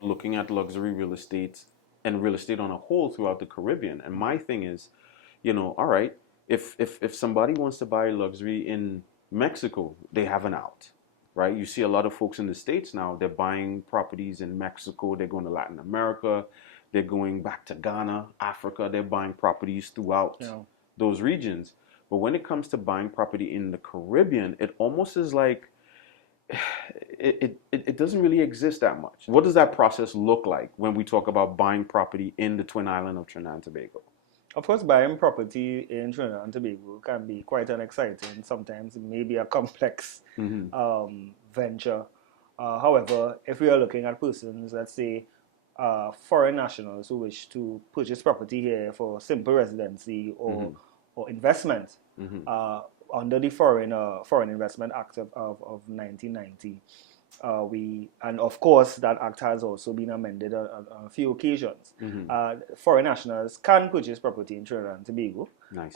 looking at luxury real estate and real estate on a whole throughout the Caribbean. And my thing is, all right, if somebody wants to buy luxury in Mexico, they have an out, right? You see a lot of folks in the States now, they're buying properties in Mexico, they're going to Latin America, they're going back to Ghana, Africa, they're buying properties throughout those regions. But when it comes to buying property in the Caribbean, it almost is like it doesn't really exist that much. What does that process look like when we talk about buying property in the Twin Island of Trinidad and Tobago? Of course, buying property in Trinidad and Tobago can be quite an exciting, sometimes maybe a complex venture. However, if we are looking at persons, let's say foreign nationals who wish to purchase property here for simple residency or investment under the Foreign Investment Act of 1990. And of course, that act has also been amended on a few occasions. Foreign nationals can purchase property in Trinidad and Tobago. Nice.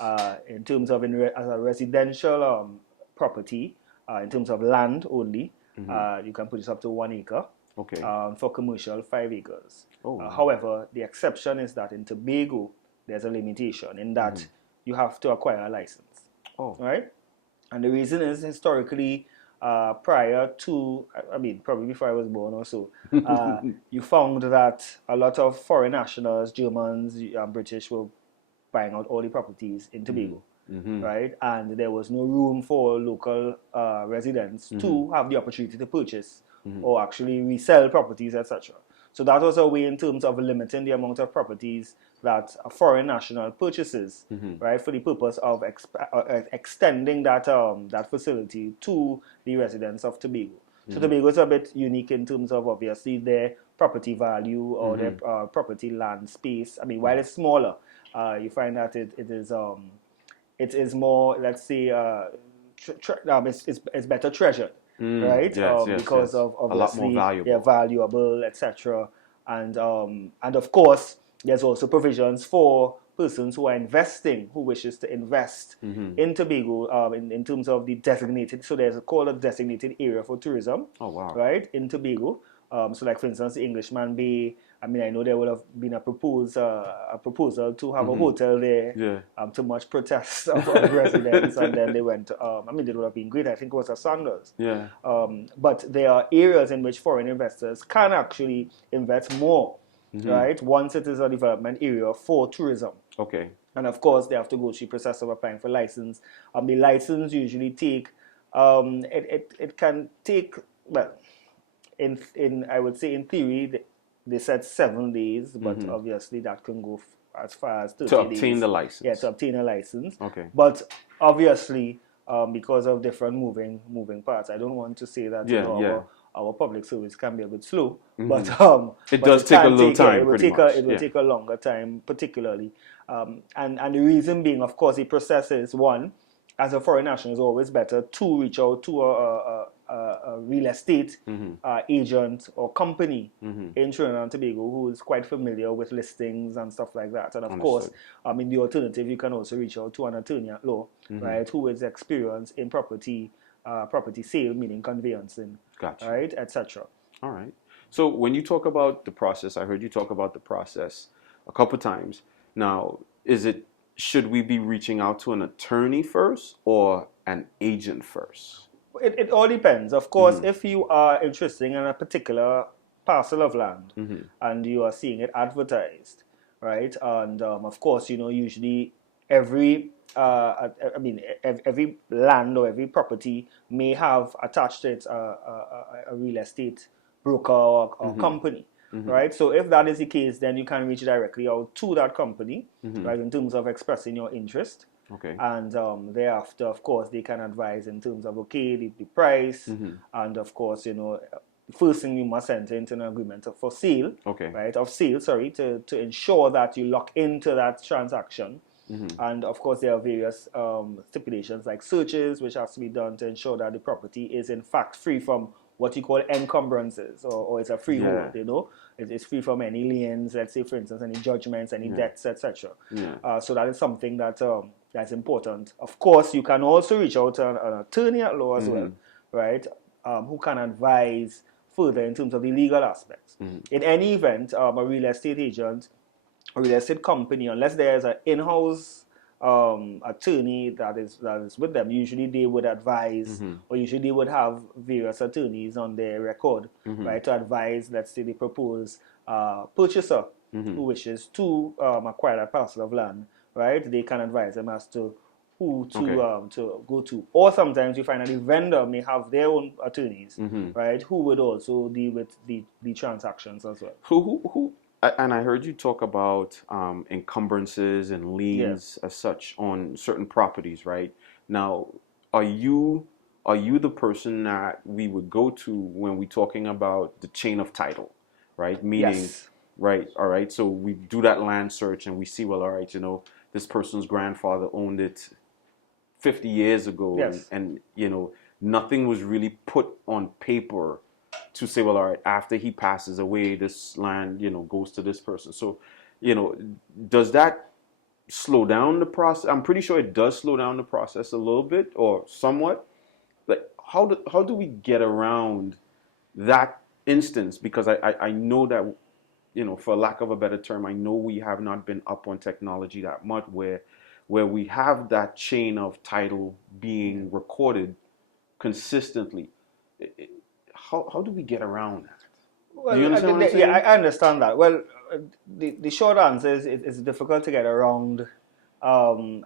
In terms of as a residential property, in terms of land only, you can purchase up to 1 acre. Okay. For commercial, 5 acres. Oh. However, the exception is that in Tobago, there's a limitation in that you have to acquire a license. Oh. Right? And the reason is historically, prior to, probably before I was born or so, you found that a lot of foreign nationals, Germans, British, were buying out all the properties in Tobago, right? And there was no room for local residents to have the opportunity to purchase or actually resell properties, etc. So that was a way in terms of limiting the amount of properties that a foreign national purchases, right, for the purpose of extending that that facility to the residents of Tobago. So Tobago is a bit unique in terms of obviously their property value or their property land space. I mean, while it's smaller, you find that it is more, let's say, it's better treasured. Right, yes, because of obviously a lot more valuable, valuable, etc. And of course, there's also provisions for persons who are investing, who wishes to invest in Tobago, in terms of the designated. So there's called a designated area for tourism. Oh wow! Right, in Tobago. So, like for instance, the Englishman Bay. I mean, I know there would have been a proposal to have a hotel there. Yeah. To much protest of residents, and then they went. It would have been great. I think it was a Sandals. Yeah. But there are areas in which foreign investors can actually invest more, right? Once it is a development area for tourism. Okay. And of course, they have to go through the process of applying for license. The license usually take. It can take, well, in I would say in theory they said 7 days, but obviously that can go as far as 30 days. To obtain the license. Yeah, to obtain a license. Okay. But obviously, because of different moving parts, I don't want to say that our public service can be a bit slow, but it does take a little time. It will take a longer time, particularly, and the reason being, of course, the process is one. As a foreign national, it's always better to reach out to a real estate agent or company in Trinidad and Tobago who is quite familiar with listings and stuff like that. And of course, in the alternative, you can also reach out to an attorney at law, right, who is experienced in property sale, meaning conveyancing, gotcha, right, etc. All right. So when you talk about the process, I heard you talk about the process a couple times. Now, should we be reaching out to an attorney first or an agent first? It all depends. Of course, if you are interested in a particular parcel of land and you are seeing it advertised, right? And of course, usually every land or every property may have attached to it a real estate broker or company. Right, so if that is the case, then you can reach directly out to that company, right, in terms of expressing your interest. Okay. And thereafter, of course, they can advise in terms of the price, and of course, first thing you must enter into an agreement for sale. Okay. Right, of sale. Sorry, to ensure that you lock into that transaction. And of course, there are various stipulations like searches, which has to be done to ensure that the property is in fact free from what you call encumbrances, or it's a freehold. It's free from any liens, let's say, for instance, any judgments, any debts, etc. So that is something that that's important. Of course, you can also reach out to an attorney at law as well, right, who can advise further in terms of the legal aspects. Mm-hmm. In any event, a real estate agent, a real estate company, unless there's an in-house attorney that is with them, usually they would advise, or usually they would have various attorneys on their record, right, to advise, let's say, the proposed purchaser who wishes to acquire a parcel of land, right? They can advise them as to who to go to, or sometimes you find that the vendor may have their own attorneys, right, who would also deal with the transactions as well. Who and I heard you talk about encumbrances and liens as such on certain properties, right? Now, are you the person that we would go to when we're talking about the chain of title, right? Meaning, Yes. right, all right, so we do that land search and we see, well, all right, you know, this person's grandfather owned it 50 years ago, Yes. and you know, nothing was really put on paper to say, well, all right, after he passes away, this land, you know, goes to this person. So, you know, does that slow down the process? I'm pretty sure it does slow down the process a little bit or somewhat. Like, how do we get around that instance? Because I know that, you know, for lack of a better term, I know we have not been up on technology that much where we have that chain of title being recorded consistently. How do we get around that? Well, Do you understand what I'm saying? yeah, I understand that. Well, the short answer is it's difficult to get around a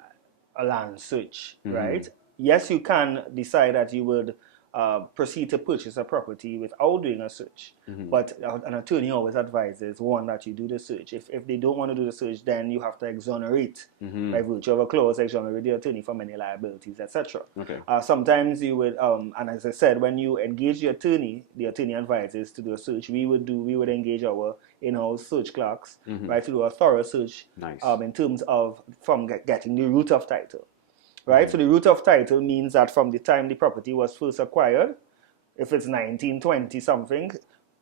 land search, right? Yes, you can decide that you would proceed to purchase a property without doing a search, but an attorney always advises, one, that you do the search. If they don't want to do the search, then you have to exonerate, by virtue of a clause, exonerate the attorney from any liabilities, etc. Okay. Sometimes you would, and as I said, when you engage the attorney advises to do a search. We would engage our in-house search clerks, right, to do a thorough search, Nice. in terms of getting the root of title. Right, so the root of title means that from the time the property was first acquired, if it's 1920 something,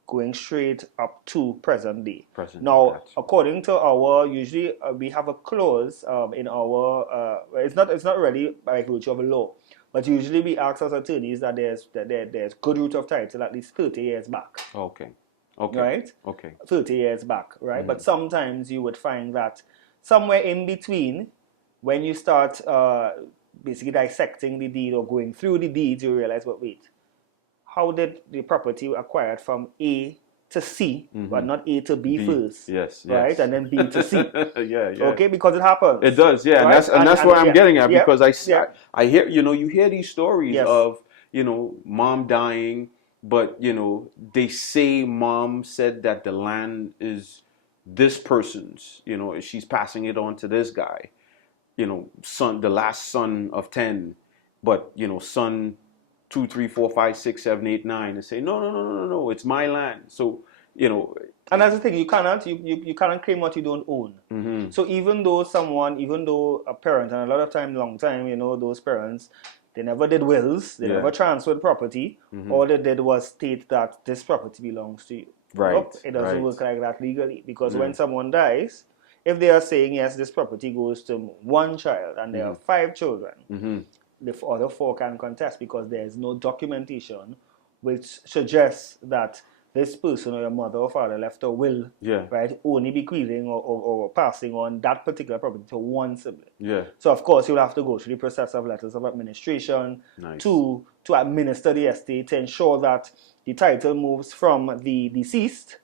going straight up to present day. Now, gotcha. according to our, usually we have a clause in our, it's not really by virtue of a law, but usually we ask as attorneys that there's good root of title at least 30 years back. Okay. Right? Okay. 30 years back, right? But sometimes you would find that somewhere in between, when you start basically dissecting the deed or going through the deeds, you realize, but wait, how did the property acquired from A to C, but not A to B first? Yes. Right? And then B to C. Yeah. Okay, because it happens. It does, yeah, right? and that's where I'm getting at, because I hear, you know, you hear these stories of, you know, mom dying, but you know, they say mom said that the land is this person's, you know, she's passing it on to this guy, you know, son, the last son of 10, but you know, son 2, 3, 4, 5, 6, 7, 8, 9, and say no, it's my land. So, you know, and that's the thing, you cannot claim what you don't own. So even though a parent, and a lot of time, long time, you know, those parents, they never did wills, they never transferred property. All they did was state that this property belongs to you. Right. Nope, it doesn't work like that legally, because when someone dies, if they are saying, yes, this property goes to one child and there are 5 children, the other 4 can contest, because there is no documentation which suggests that this person or your mother or father left a will, right, only bequeathing or passing on that particular property to one sibling. Yeah. So of course you'll have to go through the process of letters of administration to administer the estate, to ensure that the title moves from the deceased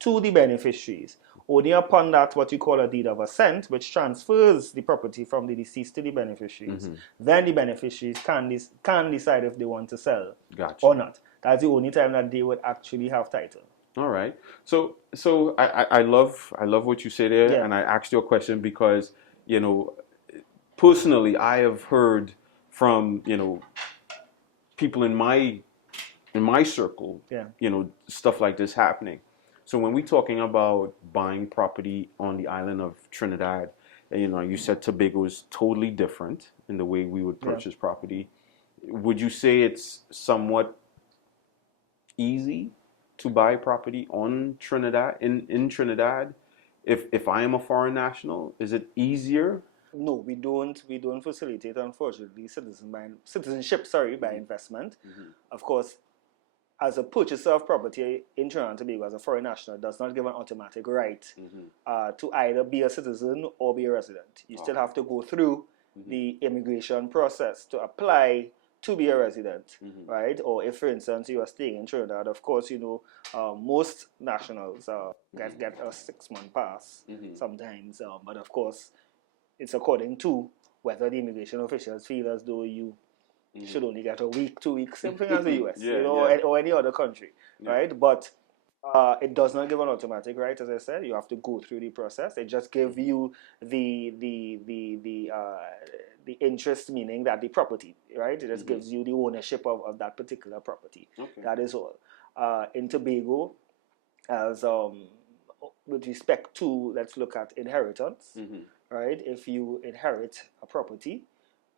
to the beneficiaries. Only upon that, what you call a deed of assent, which transfers the property from the deceased to the beneficiaries, then the beneficiaries can decide if they want to sell or not. That's the only time that they would actually have title. All right. So I love what you say there, and I asked you a question because, you know, personally, I have heard from, you know, people in my circle, you know, stuff like this happening. So when we're talking about buying property on the island of Trinidad, you know, you said Tobago is totally different in the way we would purchase property. Would you say it's somewhat easy to buy property on Trinidad, in Trinidad? If I am a foreign national, is it easier? No, we don't facilitate, unfortunately, citizenship by investment. Of course, as a purchaser of property in Trinidad and Tobago as a foreign national, does not give an automatic right to either be a citizen or be a resident. You still have to go through the immigration process to apply to be a resident, right? Or if, for instance, you are staying in Trinidad, of course, most nationals get a 6-month pass sometimes, but of course, it's according to whether the immigration officials feel as though you should only get a week, 2 weeks, same thing as the US, or any other country, right? But it does not give an automatic right, as I said. You have to go through the process. It just gives you the interest, meaning that the property, right? It just gives you the ownership of that particular property. Okay. That is all. In Tobago, as with respect to, let's look at inheritance, right? If you inherit a property,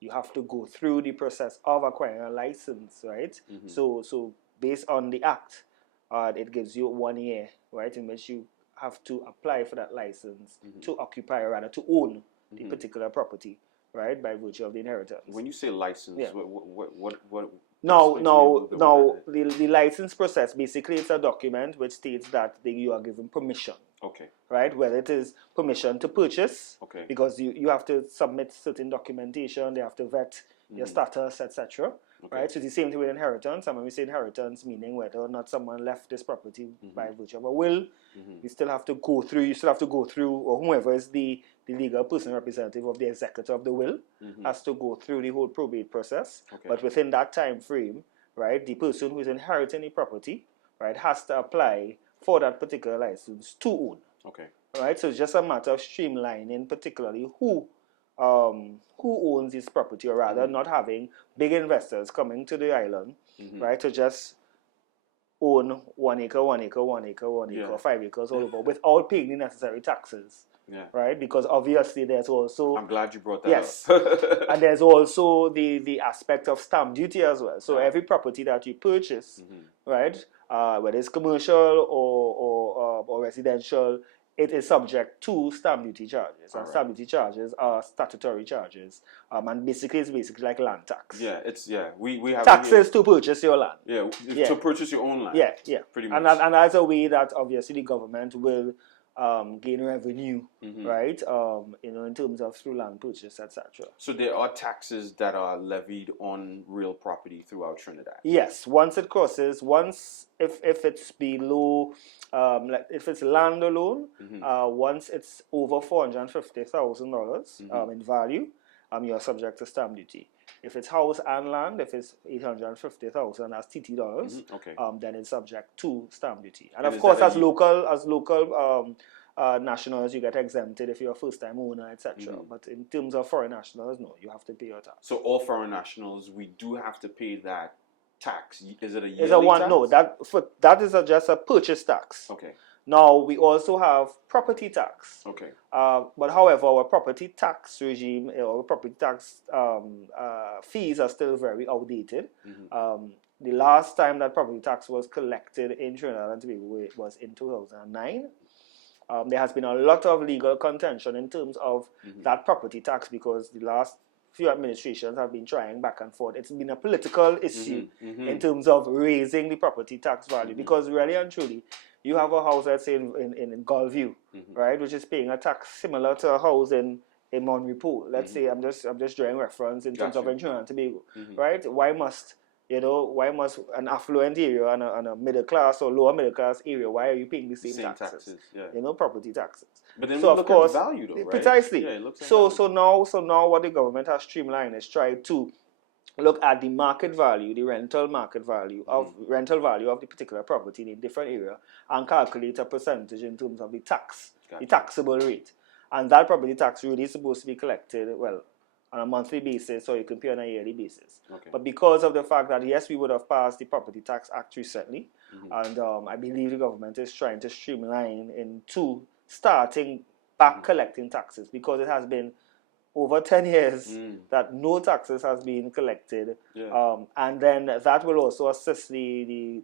you have to go through the process of acquiring a license, right? So based on the act, it gives you 1 year, right, in which you have to apply for that license to occupy, or rather to own the particular property, right, by virtue of the inheritance. When you say license, what Now, the license process, basically it's a document which states that you are given permission. Okay. Right, whether it is permission to purchase, okay, because you have to submit certain documentation, they have to vet your status, etc. Okay. Right, so it's the same thing with inheritance. And when we say inheritance, meaning whether or not someone left this property by virtue of a will, you still have to go through, or whoever is the legal person representative of the executor of the will has to go through the whole probate process. Okay. But within that time frame, right, the person who is inheriting the property, right, has to apply for that particular license to own. Okay. Right, so it's just a matter of streamlining, particularly who owns this property, or rather not having big investors coming to the island, right, to just own 1 acre, 1 acre, 1 acre, 1 acre, 5 acres all over without paying the necessary taxes. Yeah. Right, because obviously there's also... I'm glad you brought that up. And there's also the aspect of stamp duty as well. So every property that you purchase, right, whether it's commercial or residential, it is subject to stamp duty charges. And stamp duty charges are statutory charges. And basically, it's basically like land tax. We have taxes to purchase your land. To purchase your own land. Pretty much. And that's a way that obviously the government will gain revenue, right? In terms of through land purchase, etc. So there are taxes that are levied on real property throughout Trinidad. Yes, once if it's below, like if it's land alone, once it's over $450,000 in value, you are subject to stamp duty. If it's house and land, if it's $850,000 as TT dollars, then it's subject to stamp duty. And of course, as local nationals, you get exempted if you're a first-time owner, etc. But in terms of foreign nationals, no, you have to pay your tax. So all foreign nationals, we do have to pay that tax. Is it a yearly tax? No, that is just a purchase tax. Okay. Now, we also have property tax. Okay. But however, our property tax regime, our property tax fees are still very outdated. The last time that property tax was collected in Trinidad and Tobago was in 2009. There has been a lot of legal contention in terms of that property tax, because the last few administrations have been trying back and forth. It's been a political issue in terms of raising the property tax value, because really and truly, you have a house, let's say, in Gulfview, right, which is paying a tax similar to a house in Monrepo. Let's say, I'm just drawing reference in terms of Trinidad and Tobago, right? Why must an affluent area and a middle class or lower middle class area, why are you paying the same taxes? Property taxes. But then so we look at value, though, right? Precisely. Yeah, it looks at so now what the government has streamlined is try to look at the market value, the rental market value of the particular property in a different area, and calculate a percentage in terms of the tax, the taxable rate. And that property tax really is supposed to be collected, well, on a monthly basis, or you can pay on a yearly basis. But because of the fact that, yes, we would have passed the Property Tax Act recently, and I believe the government is trying to streamline into starting back collecting taxes, because it has been over 10 years that no taxes has been collected, and then that will also assist the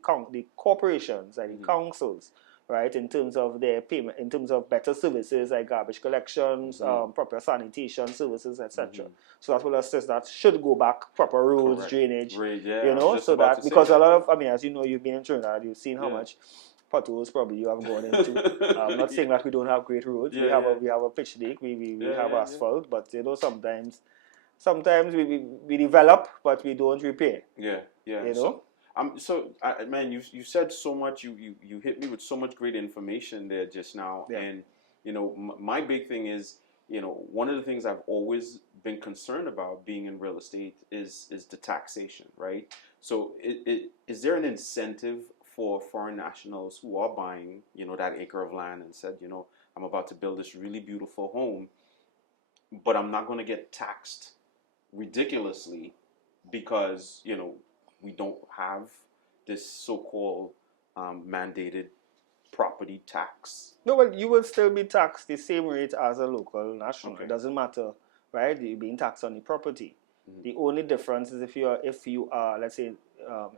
corporations and the councils, right, in terms of their payment, in terms of better services like garbage collections, proper sanitation services, etc. So that will assist that should go back proper roads, Correct. drainage, Right, yeah, you I was know, just so about that to say because a that. lot Yeah. of, I mean, as you know, you've been in Trinidad, you've seen how Yeah. much potholes probably you have gone into. I'm not saying Yeah. that we don't have great roads. Yeah, yeah. We have a pitch lake, we Yeah, have yeah, yeah. asphalt, but you know sometimes we develop, but we don't repair. Yeah, yeah. You know. Man, you said so much. You hit me with so much great information there just now, Yeah. and my big thing is, one of the things I've always been concerned about being in real estate is the taxation, right? So, is there an incentive for foreign nationals who are buying, that acre of land and said, I'm about to build this really beautiful home, but I'm not going to get taxed ridiculously because we don't have this so-called mandated property tax. No, well, you will still be taxed the same rate as a local national. Okay. It doesn't matter, right? You're being taxed on the property. Mm-hmm. The only difference is if you are let's say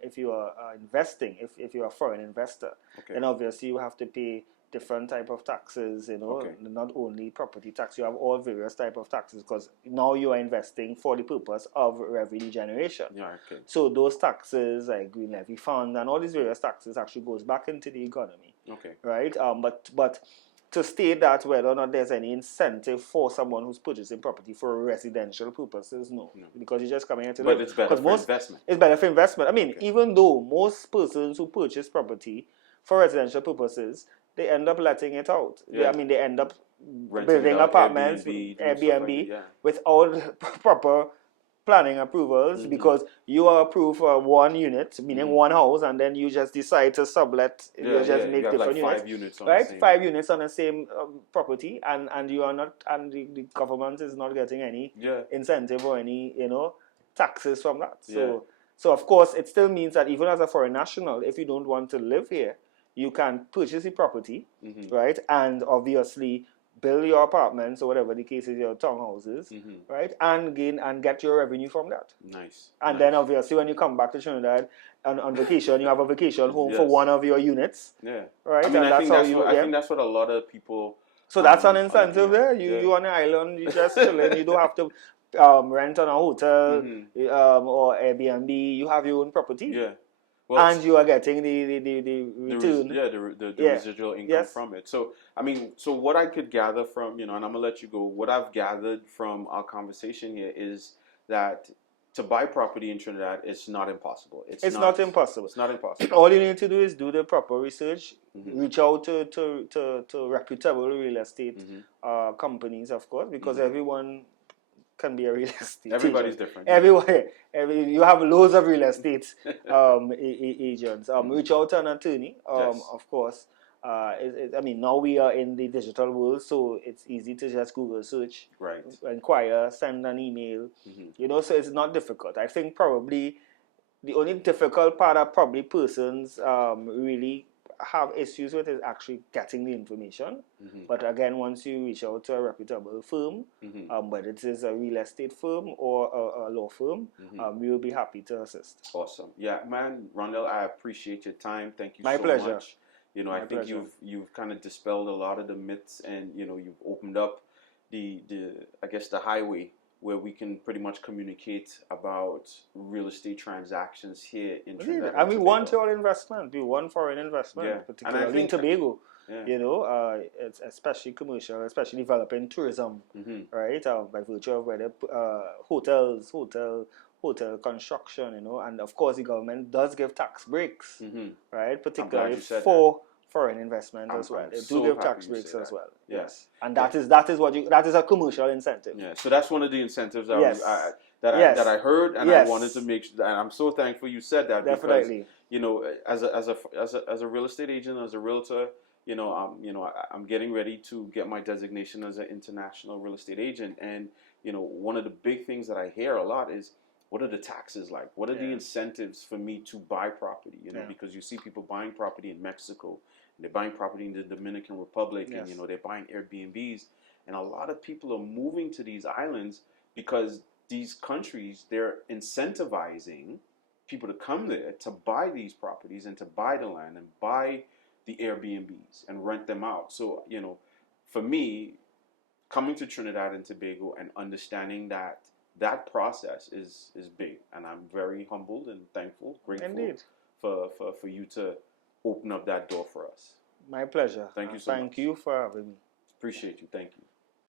if you are investing, if you're a foreign investor, Okay. then obviously you have to pay different type of taxes. Okay. Not only property tax. You have all various type of taxes because now you are investing for the purpose of revenue generation. Yeah. Okay. So those taxes, like green levy fund and all these various taxes, actually goes back into the economy. Okay. Right. But to state that whether or not there's any incentive for someone who's purchasing property for residential purposes, no. Because you're just coming here to live. But it's better for investment. It's better for investment. I mean, even though most persons who purchase property for residential purposes, they end up letting it out. Yeah. They end up Renting building it out, apartments, Airbnb, Airbnb, with without proper planning approvals because you are approved for one unit, meaning one house, and then you just decide to sublet. You just make you have different like units, 5 units on right? the same. 5 units on the same property, and you are not, and the government is not getting any incentive or any taxes from that. So of course it still means that even as a foreign national, if you don't want to live here, you can purchase the property, right? And obviously build your apartments or whatever the case is, your townhouses, right? And get your revenue from that. Nice. And then obviously when you come back to Trinidad on vacation, you have a vacation home for one of your units. Yeah. Right? I mean, and I think that's what a lot of people. So that's an incentive there. You on the island, you just chilling. You don't have to rent on a hotel or Airbnb. You have your own property. Yeah. Well, and you are getting the return. The residual income from it. So, I mean, what I could gather from, and I'm going to let you go, what I've gathered from our conversation here is that to buy property in Trinidad is not impossible. It's not impossible. It's not impossible. All you need to do is do the proper research, reach out to reputable real estate companies, of course, because everyone can be a real estate Agent. Different. You have loads of real estate agents. Reach out to an attorney, of course. I mean, now we are in the digital world, so it's easy to just Google search, inquire, send an email. So it's not difficult. I think probably the only difficult part that probably persons really have issues with is actually getting the information. But again, once you reach out to a reputable firm, whether it is a real estate firm or a law firm, we will be happy to assist. Awesome. Yeah, man, Rondell, I appreciate your time. Thank you My so pleasure. much. I think you've kind of dispelled a lot of the myths, and you've opened up the highway where we can pretty much communicate about real estate transactions here in Trinidad. And we want your investment. We want foreign investment, particularly in Tobago. It's especially commercial, especially developing tourism, right? By virtue of whether hotels, hotel construction, and of course the government does give tax breaks, right? Particularly for foreign investment as well. They do give tax breaks as well. Yes, and that is a commercial incentive. Yeah, so that's one of the incentives that I heard, and I wanted to make sure. And I'm so thankful you said that. Definitely. Because as a real estate agent, as a realtor, I'm getting ready to get my designation as an international real estate agent, and one of the big things that I hear a lot is, what are the taxes like? What are the incentives for me to buy property? Because you see people buying property in Mexico, and they're buying property in the Dominican Republic, and they're buying Airbnbs, and a lot of people are moving to these islands because these countries, they're incentivizing people to come there to buy these properties and to buy the land and buy the Airbnbs and rent them out. So, for me, coming to Trinidad and Tobago and understanding that process is big, and I'm very humbled and thankful, grateful Indeed. for you to open up that door for us. My pleasure. Thank you so Thank much. you for having me. Appreciate you. Thank you.